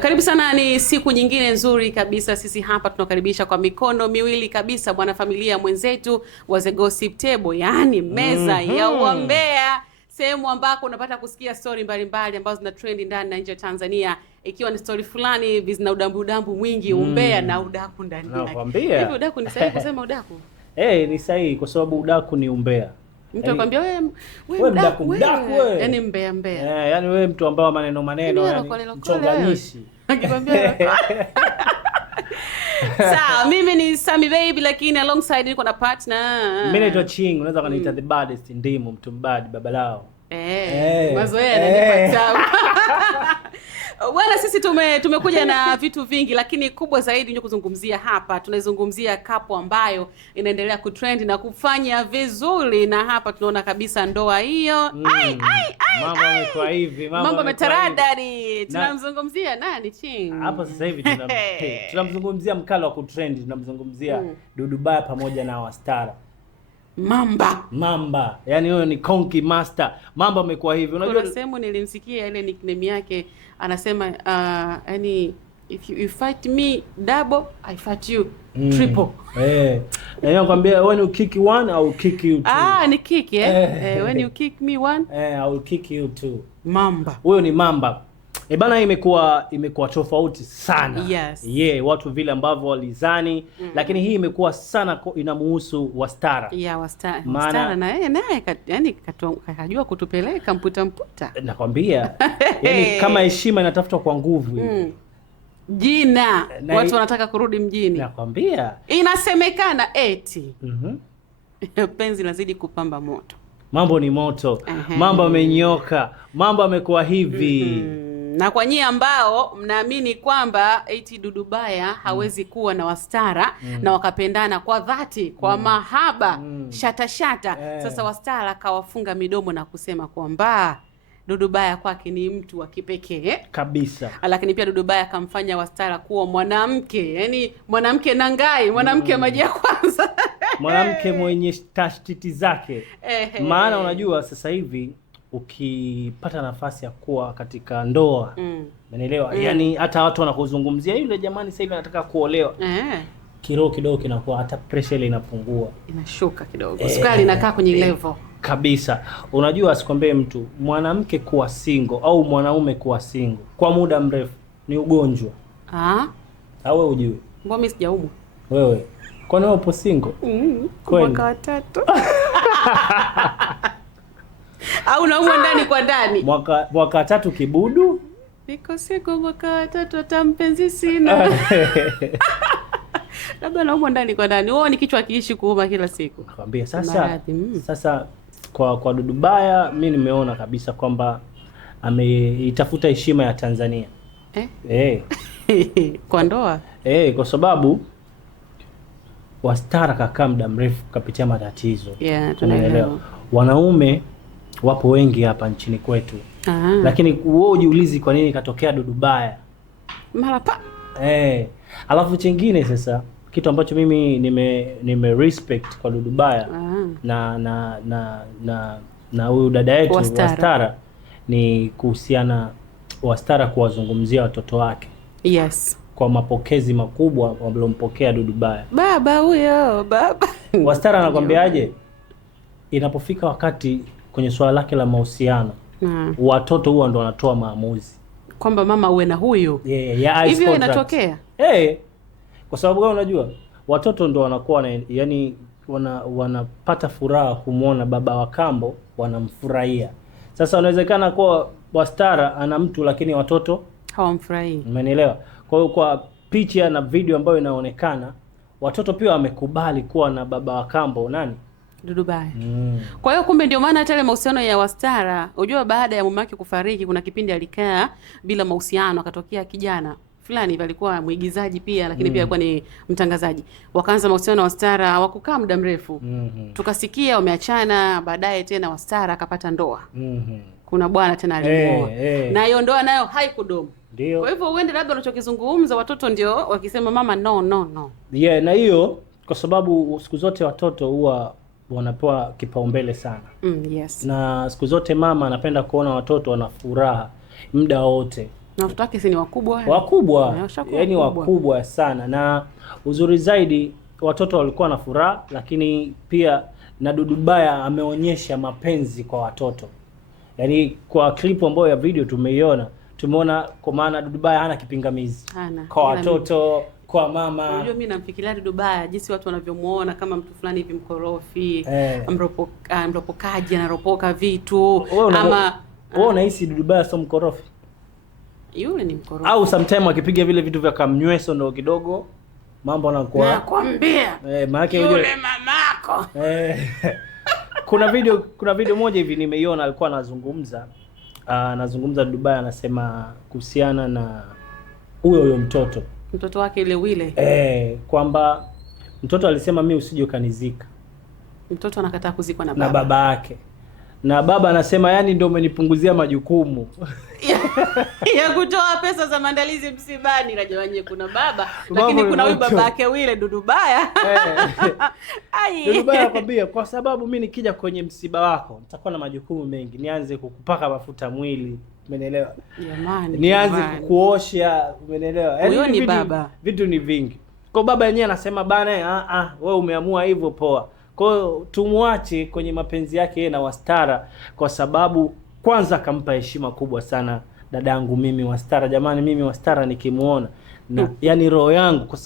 Karibu sana, ni siku nyingine nzuri kabisa. Sisi hapa tunakaribisha kwa mikono miwili kabisa bwana familia mwenzetu wa The Gossip Table, yani meza ya uambea, sehemu ambako unapata kusikia story mbalimbali ambazo zina trend ndani na nje ya Tanzania, ikiwa ni story fulani hivi zina udambu mwingi, umbea na udaku ndani yake. Nakwambia. Hivi udaku ni sahihi kusema udaku? Ni sahihi kwa sababu udaku ni umbea. Mtu akwambia wewe udaku wewe. Yaani mbea. Yaani wewe mtu ambao maneno yani mchonganishi. Akikwambia sawa, mimi ni Sammy Baby, lakini alongside niko na partner. Mimi naitwa Ching, unaweza kuniita the baddest, ndimu mtu mbadi babalao. Mazoea yananipa tabu. Bwana, sisi tumekuja na vitu vingi, lakini kubwa zaidi ndio kuzungumzia hapa. Tunazungumzia kapo ambayo inaendelea kutrend na kufanya vizuri, na hapa tunaona kabisa ndoa hiyo. Mambo yamekuwa hivi, mambo yametaradari. Tunamzungumzia nani Ching? Hapa sasa hivi tunamzungumzia mkalo wa kutrend, tunamzungumzia Dudu Baya pamoja na Wastara. Mamba. Yaani huyo ni Konki Master. Mamba amekuwa hivi. Unajua kuna sehemu nilimsikia ile nickname yake anasema yani if you fight me double, I fight you triple. Na nakwambia when you kick one I will kick you two. Ni kick when you kick me one I will kick you two. Mamba. Huyo ni Mamba. Bana, imekuwa tofauti sana. Yes. Watu vile ambavyo walizani, lakini hii imekuwa sana inamuhusu Wastara. Wastara na yeye naye yani kajua kutupeleka mputa. Nakwambia. Yani kama heshima inatafutwa kwa nguvu hivi. Jina watu wanataka kurudi mjini. Nakwambia. Inasemekana eti penzi lazidi kupamba moto. Mambo ni moto. Mambo amenyoka. Mambo amekuwa hivi. Na kwa nyie ambao mnaamini kwamba eti Dudu Baya hawezi kuwa na Wastara na wakapendana kwa dhati, kwa mahaba, shata. Sasa Wastara kawafunga midomo na kusema kwamba Dudu Baya kwake ni mtu wa kipekee kabisa. Lakini pia Dudu Baya kamfanya Wastara kuwa mwanamke, yani mwanamke nangai, mwanamke maji ya kwanza. Mwanamke mwenye tashtiti zake. Maana unajua sasa hivi ukipata nafasi ya kuwa katika ndoa, umeelewa? Yani hata watu wanakuzungumzia yule jamani sasa hivi anataka kuolewa. Kiroho kidogo kinakuwa, hata pressure ile inapungua. Inashuka kidogo. Sukari inakaa kwenye level. Kabisa. Unajua asikwambie mtu, mwanamke kuwa single au mwanaume kuwa single kwa muda mrefu ni ugonjwa. Au wewe ujue? Mbona mimi sijaumwa? Wewe. Kwani wewe upo single? Mwaka wa 3. Au naumwa ndani kwa ndani? Mwaka wa 3 kibudu? Niko single mwaka wa 3, hata mpenzi sina. Labda naumwa ndani kwa ndani. Wewe ni kichwa kiishi kuuma kila siku. Nakwambia sasa kwa Dudu Baya mimi nimeona kabisa kwamba ameitafuta heshima ya Tanzania. Kwa ndoa? Kwa sababu Wastara kakaa muda mrefu kapitia matatizo. Tunaelewa. Wanaume wapo wengi hapa nchini kwetu. Lakini wewe ujiulizi kwa nini katokea Dudu Baya mara pa. Alafu chingine sasa, kitu ambacho mimi nime respect kwa Dudu Baya na huyu dada yetu Wastara ni kuhusiana Wastara kuwazungumzia watoto wake. Kwa mapokezi makubwa walompokea Dudu Baya. Baba huyo, baba. Wastara anakwambiaje? Inapofika wakati kwenye swala lake la mahusiano, watoto huwa ndo wanatoa maamuzi kwamba mama uwe na huyu. Hivyo inatokea. Kwa sababu gani? Unajua watoto ndo wanakuwa yani wanapata furaha kumuona baba wa kambo wanamfurahia. Sasa inawezekana kwa Wastara ana mtu lakini watoto hawamfurahii. Umeelewa? Kwa hiyo kwa picha na video ambayo inaonekana, watoto pia wamekubali kuwa na baba wa kambo nani? Dudu Baya. Kwa hiyo kumbe ndio maana hata ile mahusiano ya Wastara, unajua baada ya mume wake kufariki kuna kipindi alikaa bila mahusiano, akatokea kijana fulani hivi alikuwa mwigizaji pia, lakini pia alikuwa ni mtangazaji. Wakaanza mahusiano na Wastara, hawakukaa muda mrefu. Tukasikia wameachana, baadaye tena Wastara akapata ndoa. Kuna bwana tena alioa. Na hiyo ndoa nayo haikudumu. Ndio. Kwa hivyo uende labda unachokizungumza watoto ndio wakisema mama no. Na hiyo kwa sababu siku zote watoto huwa wanapewa kipaumbele sana. Yes. Na siku zote mama anapenda kuona watoto wana furaha muda wote. Na watoto wake si ni wakubwa? Wakubwa. Yaani wakubwa sana, na uzuri zaidi watoto walikuwa na furaha, lakini pia na Dudu Baya ameonyesha mapenzi kwa watoto. Yaani kwa clip ambayo ya video tumeona kwa maana Dudu Baya hana kipingamizi kwa watoto, kwa mama. Unajua mimi namfikiria Dudu Baya jinsi watu wanavyomuona kama mtu fulani hivi mkorofi, mropokaji, anaropoka vitu. Wewe unahisi Dudu Baya sio mkorofi? Yule ni mkorofi. Au sometimes akipiga vile vitu vya kamnyweso ndo kidogo mambo yanakuwa. Nakwambia. Maana yule mamako. Kuna video moja hivi nimeiona, alikuwa anazungumza Dudu Baya, anasema kuhusiana na huyo mtoto wake ile Wile. Kwamba mtoto alisema mimi usije ukanizika. Mtoto anakataa kuzikwa na baba yake. Na baba anasema yani ndio umenipunguzia majukumu ya kutoa pesa za maandalizi msibani. Rajawanye kuna baba lakini kuna huyu baba yake Wile Dudu Baya. Dudu Baya anakuambia kwa sababu mimi nikija kwenye msiba wako nitakuwa na majukumu mengi, nianze kukupaka mafuta mwili, umeelewa? Jamani. Nianze kukuosha, umeelewa? Yaani baba. Vitu ni vingi. Kwa baba yenyewe anasema bana wewe umeamua hivyo poa. Kwa hiyo tumwache kwenye mapenzi yake yeye na Wastara, kwa sababu kwanza akampa heshima kubwa sana dadangu mimi Wastara. Jamani, mimi Wastara nikimuona na yani roho yangu,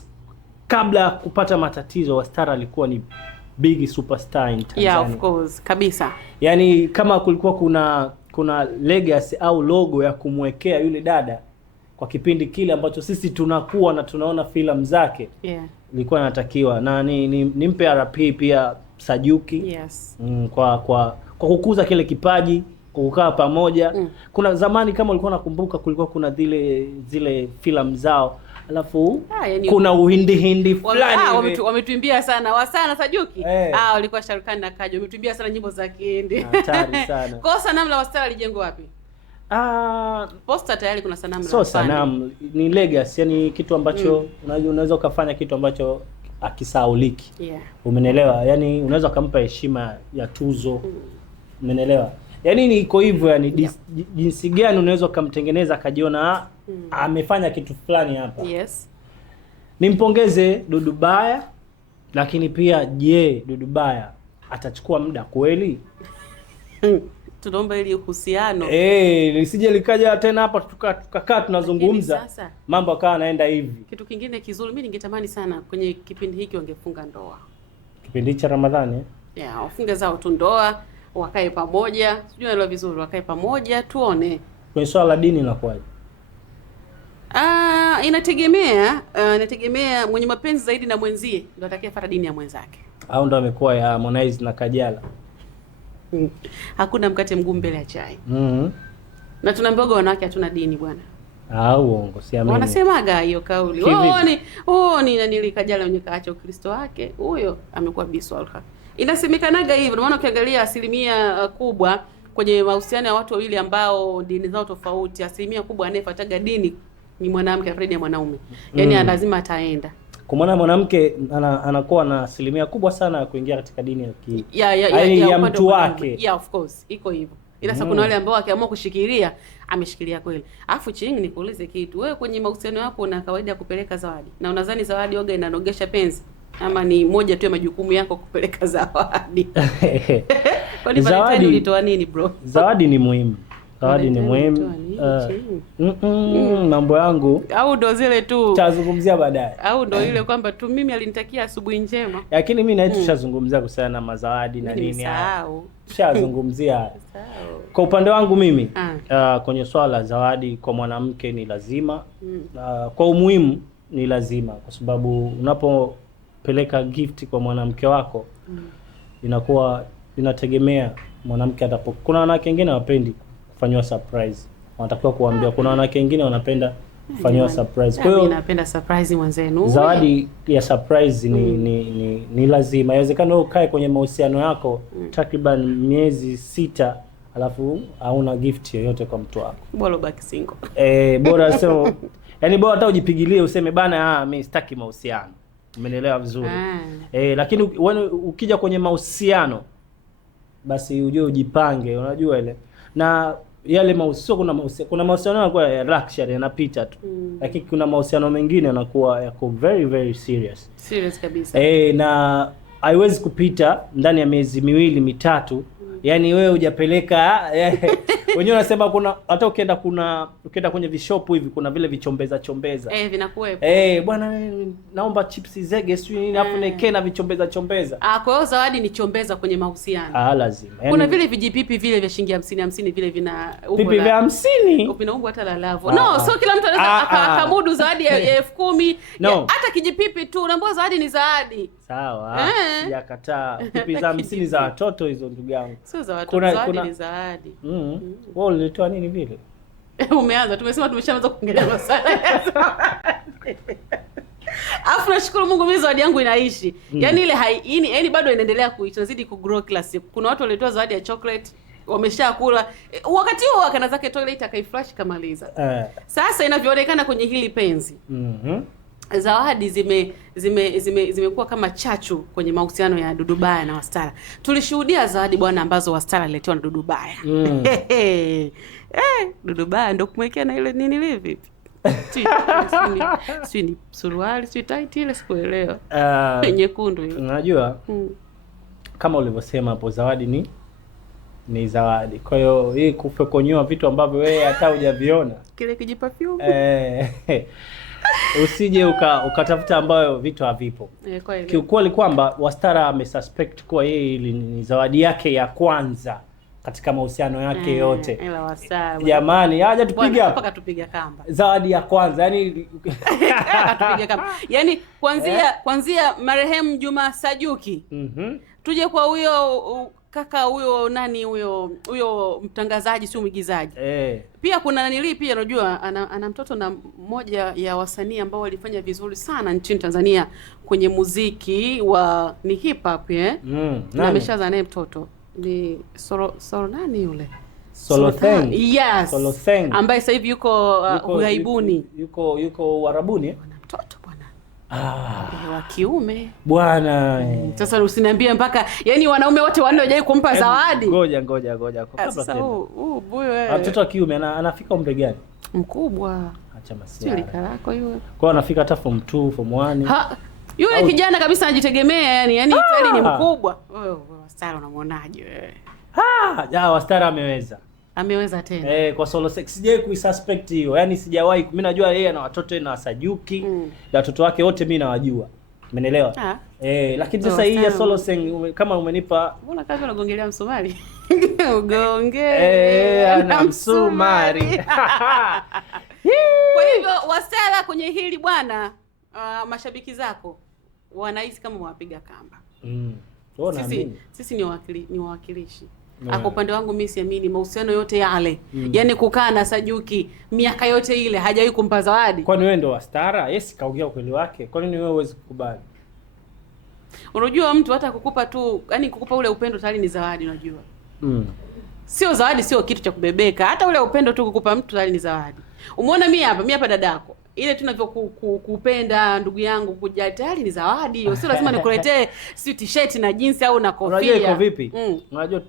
kabla ya kupata matatizo Wastara alikuwa ni big superstar in Tanzania. Yeah, of course, kabisa. Yani kama kulikuwa kuna legacy au logo ya kumwekea yule dada kwa kipindi kile ambacho sisi tunakuwa na tunaona filamu zake. Yeah. Ilikuwa inatakiwa na nimpe RP pia Sajuki. Yes. Kwa kukuza kile kipaji, kukaa pamoja. Kuna zamani kama ulikuwa nakumbuka kulikuwa kuna zile filamu zao. Alafu kuna uhindi fulani. Wametuimbia sana Sajuki. Walikuwa Sharukani na Kajo. Wametuimbia sana nyimbo za Kihindi. Hatari sana. Kwa sanamu la Wastara lijengwa wapi? Posta tayari kuna sanamu la. So sanamu ni legacy, yani kitu ambacho unaweza ukafanya kitu ambacho akisauliki. Yeah. Umeelewa? Yani unaweza kumpa heshima ya tuzo. Umeelewa? Yani ni iko hivyo, yani jinsi gani unaweza kumtengeneza akajiona amefanya kitu fulani hapa. Yes. Nimpongeze Dudu Baya, lakini pia Dudu Baya atachukua muda kweli? Tunaomba ili uhusiano lisije likaja tena hapa tukakaa tunazungumza mambo akawa anaenda hivi. Kitu kingine kizuri mimi ningetamani sana kwenye kipindi hiki wangefunga ndoa. Kipindi cha Ramadhani wafunge zao tu ndoa, wakae pamoja. Sijui nalo vizuri, wakae pamoja tuone. Kwenye swala la dini inakuwaje? Inategemea mwenye mapenzi zaidi na mwenzie ndio atakayefuata dini ya mwenzake. Au ndo amekuwa ya Harmonize na Kajala. Hakuna mkate mgumu mbele ya chai. Na tunaambiwa wanawake hatuna dini bwana. Uongo, siamini. Wanasemaga hiyo kauli. Ni nani Kajala mwenye kaacha Ukristo wake, huyo amekuwa biswalha. Inasemekanaga hivyo, maana ukiangalia asilimia kubwa kwenye mahusiano ya watu wawili ambao dini zao tofauti, asilimia kubwa anayefuataga dini ni mwanamke zaidi ya mwanaume. Yaani lazima ataenda. Kwa maana mwanamke anakuwa na asilimia kubwa sana ya kuingia katika dini ya mtu wake. Yeah, of course. Iko hivyo. Ila sasa kuna wale ambao akiamua kushikilia, ameshikilia kweli. Alafu Chingi nikuulize kitu. Wewe kwenye mahusiano yako una kawaida ya kupeleka zawadi. Na unadhani zawadi yoga inanogesha penzi? Ama ni moja tu ya majukumu yako kupeleka zawadi? Kwani Valentine ulitoa nini bro? Zawadi ni muhimu. Zawadi ni muhimu. Mambo yangu au ndo zile tu tutazungumzia baadaye, au ndo ile kwamba tu mimi alinitakia asubuhi njema, lakini mimi na hitu tushazungumzia kuhusiana na mazawadi na nini tushazungumzia. Kwa upande wangu mimi kwenye swala la zawadi kwa mwanamke ni lazima, kwa umuhimu ni lazima, kwa sababu unapopeleka gift kwa mwanamke wako inakuwa inategemea mwanamke atapo. Kuna wanawake wengine hawapendi kufanywa surprise, wanatakiwa kuambia. Kuna wanawake wengine wanapenda kufanywa surprise. Kwa hiyo mimi napenda surprise mwenzenu. Zawadi ya surprise ni lazima. Inawezekana wewe ukae kwenye mahusiano yako takriban miezi 6 alafu hauna gift yoyote kwa mtu wako. Bora baki single. Bora sio yani bora hata ujipigilie useme bana mimi sitaki mahusiano. Umeelewa vizuri? Lakini ukija kwenye mahusiano basi ujue ujipange, unajua ile. Na yale kuna mahusiano yanakuwa ya luxury yanapita tu. Lakini kuna mahusiano mengine yanakuwa yako very very serious kabisa. Na haiwezi kupita ndani ya miezi 2-3. Yaani wewe hujapeleka wenyewe unasema kuna hata ukienda kwenye vishopu hivi kuna vile vichombeza vinakuwepo. Bwana naomba chips zege sio nini afu nekena vichombeza. Kwa hiyo zawadi ni chombeza kwenye mahusiano. Lazima. Kuna vile vijipipi vile vya shilingi 50 vile vina pipi vya 50. Vina umbo hata la lavo. No, so kila mtu anaweza akamudu zawadi ya 10,000. No. Hata kijipipi tu unaambiwa zawadi ni zawadi. Sawa. Sijakataa. Pipi za 50 za watoto hizo ndugu yangu. Sio za watoto, zawadi ni zawadi. Wewe ulitoa nini vile? Umeanza, tumeshaanza kuongelea masuala ya zawadi. Afu nashukuru Mungu mimi zawadi yangu inaishi. Yaani ile yaani bado inaendelea kuizidi kugrow kila siku. Kuna watu walitoa zawadi ya chocolate, wameshakula. Wakati huo akana zake toilet akaiflash kamaliza. Sasa inavyoonekana kwenye hili penzi. Zawadi zimekuwa kama chachu kwenye mahusiano ya Dudu Baya na Wastara. Tulishuhudia zawadi bwana ambazo Wastara aliletewa na Dudu Baya. Dudu Baya ndo kumwekea na ile nini vipi? Ni suruali, tight ile sikuelewa. Nyekundu ile. Unajua? Kama ulivyosema hapo zawadi ni zawadi. Kwa hiyo hii kufekonyoa vitu ambavyo wewe hata hujaviona. Kile kijiperfume. Usije ukatafuta ambayo vitu havipo. Kiukweli kwamba Wastara amesuspect kuwa yeye ni zawadi yake ya kwanza katika mahusiano yake yote. Ila Wastara. Jamani, haja tupiga hapa. Mpaka tupiga kamba. Zawadi ya kwanza, yani tupiga kamba. Yaani kuanzia marehemu Juma Sajuki. Tuje kwa huyo kaka huyo nani huyo mtangazaji sio mwigizaji. Pia kuna nanili pia unajua ana mtoto na mmoja ya wasanii ambao walifanya vizuri sana nchini Tanzania kwenye muziki ni hip hop na ameshazaa naye mtoto. Ni Solo nani yule? Solotheng. Yes. Solotheng. Ambaye sasa hivi yuko ughaibuni. Yuko Uarabuni. Ana mtoto bwana. Wa kiume bwana. Sasa usiniambie mpaka yani wanaume wote wanne hawajai kumpa zawadi. Ngoja. Sasa huyo mtoto wa kiume anafika umri gani? Mkubwa. Acha masiara. Sio lako yule. Kwa anafika hata form 2, form 1. Yule kijana kabisa anajitegemea yani tayari ni mkubwa. Wewe Wastara unamwonaje wewe? Wastara ameweza tena. Kwa Solo Sex sijai kuisuspect hiyo. Yaani sijawahi. Mimi najua yeye ana watoto na Sajuki. Na watoto wake wote mimi nawajua. Umeelewa? Lakini sasa hii ya Solo Sex kama umenipa mbona kazi unagongelea msumari? Ugonge na msumari. Kwa hivyo Wastara kwenye hili bwana mashabiki zako wanahisi kama wapiga kamba. Sisi ni wawakilishi. Kwa upande wangu mimi siamini mahusiano yote yale. Yaani kukaa na Sajuki miaka yote ile hajawahi kumpa zawadi. Kwani wewe ndo Wastara? Yes, kaongea ukweli wake. Kwa nini wewe huwezi kukubali? Unajua mtu hata kukupa tu, yani kukupa ule upendo tayari ni zawadi unajua. Sio zawadi, sio kitu cha kubebeka. Hata ule upendo tu kukupa mtu tayari ni zawadi. Umeona mimi hapa dadako. Ile tunavyokupenda ndugu yangu kuja tayari ni zawadi hiyo. Sio lazima nikuletee si t-shirt na jeans au na kofia. Unajua iko vipi? Unajua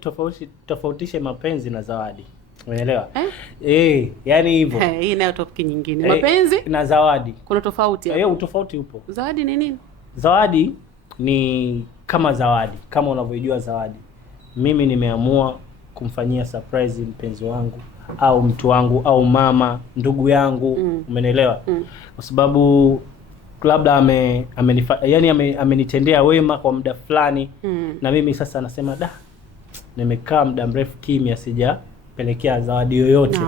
tofautishe mapenzi na zawadi. Umeelewa? Yani hivyo. Hii nayo topic nyingine. Mapenzi na zawadi. Kuna tofauti hapo. Utofauti upo. Zawadi ni nini? Zawadi ni kama zawadi, kama unavyojua zawadi. Mimi nimeamua kumfanyia surprise mpenzi wangu au mtu wangu au mama, ndugu yangu, umeelewa? Kwa sababu labda amenitendea wema kwa muda fulani na mimi sasa nasema nimekaa muda mrefu kimya sijapelekea zawadi yoyote.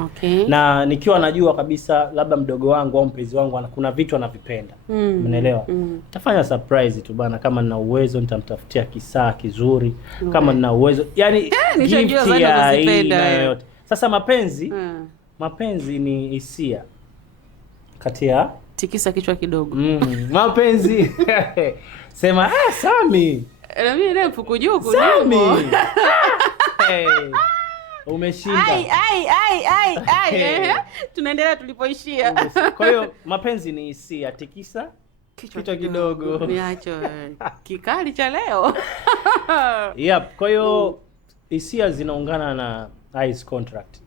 Na nikiwa najua kabisa labda mdogo wangu au mpenzi wangu kuna vitu anavipenda. Umeelewa? Tafanya surprise tu bana, kama nina uwezo nitamtafutia kisaa kizuri, kama nina uwezo yani gift ya aina yoyote. Sasa mapenzi ni hisia kati ya tikisa kichwa kidogo. Mapenzi sema Sami. Na mimi leo fukujuku Sami. Umeshinda. Tunaendelea tulipoishia. Kwa hiyo mapenzi ni hisia, tikisa kichwa kidogo. Niacho kikali cha leo. Kwa hiyo hisia zinaungana na eyes contract.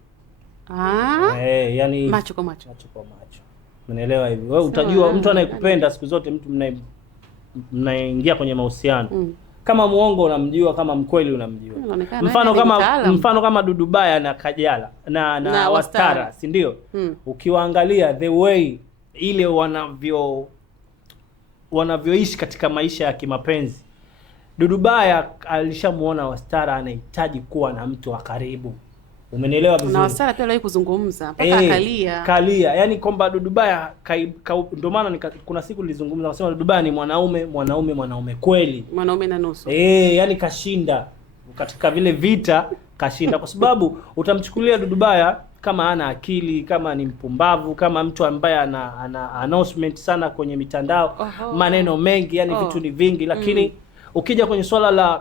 Yani macho kwa macho. Macho kwa macho. Unaelewa hivi? Wewe utajua mtu anayekupenda siku zote, mtu mnaingia kwenye mahusiano. Kama muongo unamjua, kama mkweli unamjua. Mfano kama Dudubaya na Kajala na Wastara, si ndio? Ukiwaangalia the way ile wanavyoishi katika maisha ya kimapenzi, Dudubaya alishamuona Wastara anahitaji kuwa na mtu wa karibu. Umenielewa vizuri? Na Wastara pia aliwahi kuzungumza mpaka akalia. Yaani kwamba Dudubaya ndio maana kuna siku nilizungumza nasema Dudubaya ni mwanaume kweli. Mwanaume na nusu. Yaani kashinda. Katika vile vita kashinda kwa sababu utamchukulia Dudubaya kama ana akili, kama ni mpumbavu, kama mtu ambaye ana announcement sana kwenye mitandao, maneno mengi, yani vitu ni vingi, lakini ukija kwenye swala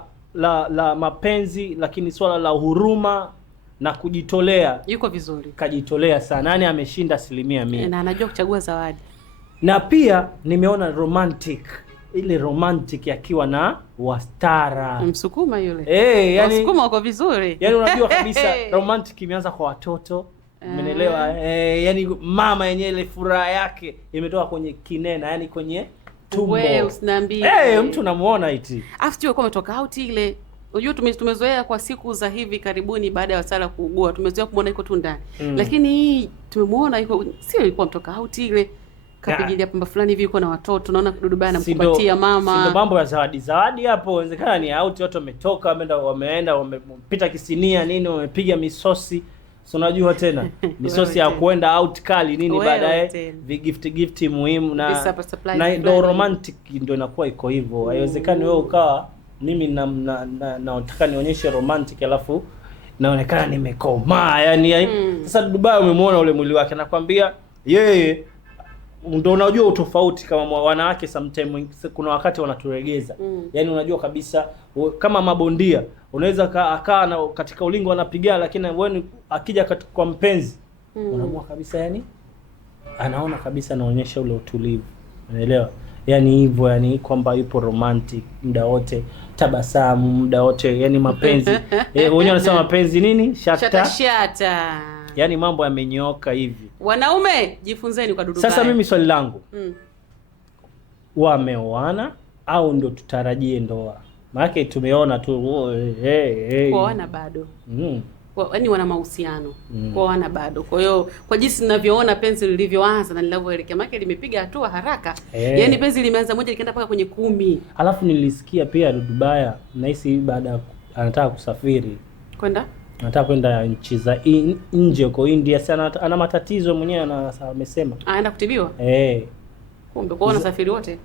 la mapenzi, lakini swala la huruma na kujitolea yuko vizuri. Kajitolea sana. Yani ameshinda 100%. Na anajua kuchagua zawadi. Na pia nimeona ile romantic akiwa na Wastara. Msukuma yule. Yani Msukuma uko vizuri. Yani unajua kabisa romantic imeanza kwa watoto. Umeelewa? Yani mama yenyewe ile furaha yake imetoka kwenye kinena, yani kwenye tumbo. Wewe usiniambie. Mtu unamuona iti. After yuko umetoka out ile. Unajua tumezoea kwa siku za hivi karibuni baada ya Wastara kuugua, tumezoea kumuona yuko tu ndani. Lakini hii tumemwona yuko sio ilikuwa mtoka out ile. Kapigilia pamba fulani hivi yuko na watoto. Naona Dudubaya anamkumbatia mama. Ndio mambo ya zawadi hapo. Inawezekana ni out, watu wametoka, wamepita kisinia nini, wamepiga misosi. So unajua tena misosi ya kuenda out kali nini, baadaye gift muhimu na ndio romantic ndio inakuwa iko hivyo. Haiwezekani wewe ukawa mimi nataka nionyeshe romantic alafu naonekana nimekomaa. Yani sasa Dudubaya umemwona ule mwili wake, nakwambia yeye ndio unajua utofauti. Kama wanawake sometimes kuna wakati wanaturegeza. Yani unajua kabisa kama mabondia unaweza akaa katika ulingo anapigana, lakini wewe akija kwa mpenzi unaamua kabisa, yani anaona kabisa anaonyesha ule utulivu. Unaelewa? Yani hivyo, yani kwamba yupo romantic muda wote, tabasamu muda wote, yani mapenzi. Wenyewe wanasema mapenzi nini? Shata. Yani mambo yamenyooka hivi. Wanaume jifunzeni kwa Dudubaya. Sasa mimi swali langu, wameoana au ndio tutarajie ndoa? Maana tumeona tu kuoana bado. Yaani wana mahusiano. Kuoana bado. Kwa hiyo kwa jinsi ninavyoona penzi lilivyoanza na linavyoelekea, maana limepiga hatua haraka. Yaani penzi limeanza moja likaenda mpaka kwenye 10. Alafu nilisikia pia Dudubaya nahisi baada anataka kusafiri. Anataka kwenda nchi za nje huko India sana, ana matatizo mwenyewe amesema. Anaenda kutibiwa? Kumbe kwa wanasafiri wote.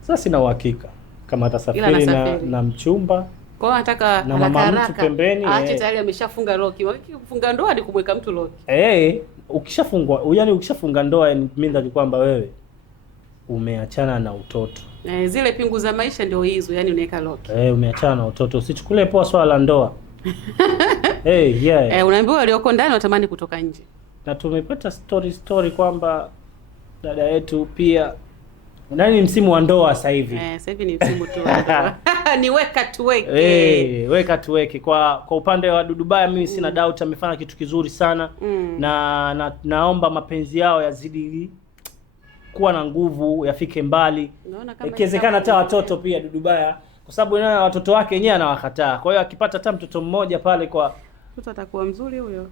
Sasa sina uhakika kama atasafiri na mchumba. Kwa hiyo anataka na mama mtu pembeni. Aache tayari ameshafunga loki. Kufunga ndoa ni kumweka mtu loki. Ukishafunga ndoa mimi kwamba wewe umeachana na utoto. Zile pingu za maisha ndio hizo, yani unaweka loki. Umeachana na utoto. Usichukulie poa swala la ndoa. Unaambiwa walioko ndani watamani kutoka nje. Na tumepata story kwamba dada yetu pia nani msimu wa ndoa sasa hivi. Sasa hivi ni msimu tu wa ndoa. Ni weka tuweke. Weka tuweke. Kwa upande wa Dudubaya mimi sina doubt amefanya kitu kizuri sana. Na naomba mapenzi yao yazidi kuwa na nguvu, yafike mbali. Ikiwezekana hata watoto pia Dudubaya, kwa sababu na watoto wake wenyewe anawakataa. Kwa hiyo akipata hata mtoto mmoja pale kwa mtoto atakuwa mzuri huyo.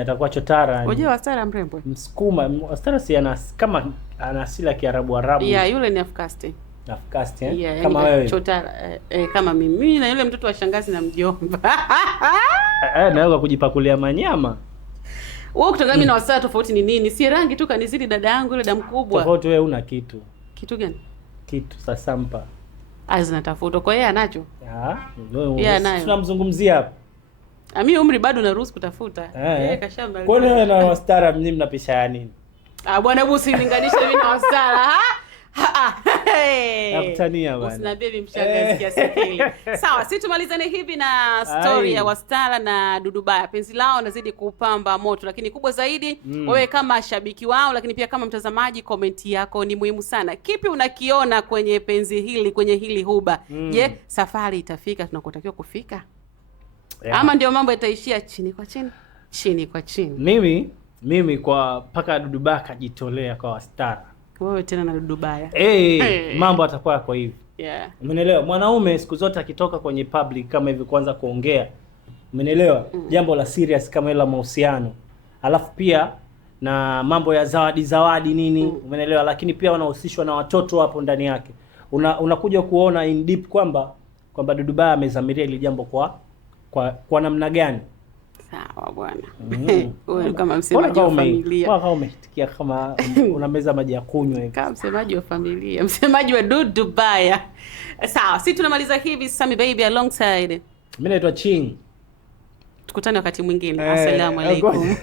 Atakuwa chotara. Unajua Wastara mrembo. Msukuma. Wastara si kama ana asili ya Kiarabu. Yule ni Afkaste. Kama wewe. Chotara kama mimi na yule mtoto wa shangazi na mjomba. Naweza kujipakulia manyama. Wewe kutoka mimi na Wastara tofauti ni nini? Si rangi tu kanizidi dada yangu yule damu kubwa. Tofauti wewe una kitu. Kitu gani? Kitu sasampa. Zinatafuta. Kwa yeye anacho? Tunamzungumzia hapa. Mimi umri bado naruhusu kutafuta. Kashamba. Kwa nini na Wastara mimi mnapisha nini? Bwana busi linganisha mimi na Wastara. Nakutania bwana. Usiniambie mimi mshangazi kiasi kile. Sawa, sisi tumalizane hivi na story ya Wastara na Dudubaya. Penzi lao nazidi kupamba moto, lakini kubwa zaidi wewe kama shabiki wao, lakini pia kama mtazamaji, comment yako ni muhimu sana. Kipi unakiona kwenye penzi hili, kwenye hili huba? Je, safari itafika tunakotakiwa kufika? Ama ndio mambo yataishia chini kwa chini? chini kwa chini. Mimi kwa paka Dudu Baya kajitolea kwa Wastara. Wewe tena na Dudu Baya. Mambo atakuwa yako hivi. Yeah. Umeelewa? Mwanaume siku zote akitoka kwenye public kama hivi kwanza kuongea. Umeelewa? Jambo la serious kama ile la mahusiano. Alafu pia na mambo ya zawadi nini, umeelewa? Lakini pia wanahusishwa na watoto hapo ndani yake. Unakuja kuona in deep kwamba Dudu Baya amezamiria ile jambo kwa namna gani. Sawa bwana. Wewe kama msemaji wa familia. Kama umetikia kama unameza maji ya kunywa hivi. Kama msemaji wa familia, msemaji wa Dudu Baya. Sawa, sisi tunamaliza hivi Sammy Baby alongside. Mimi naitwa Ching. Tukutane wakati mwingine. Asalamu alaykum.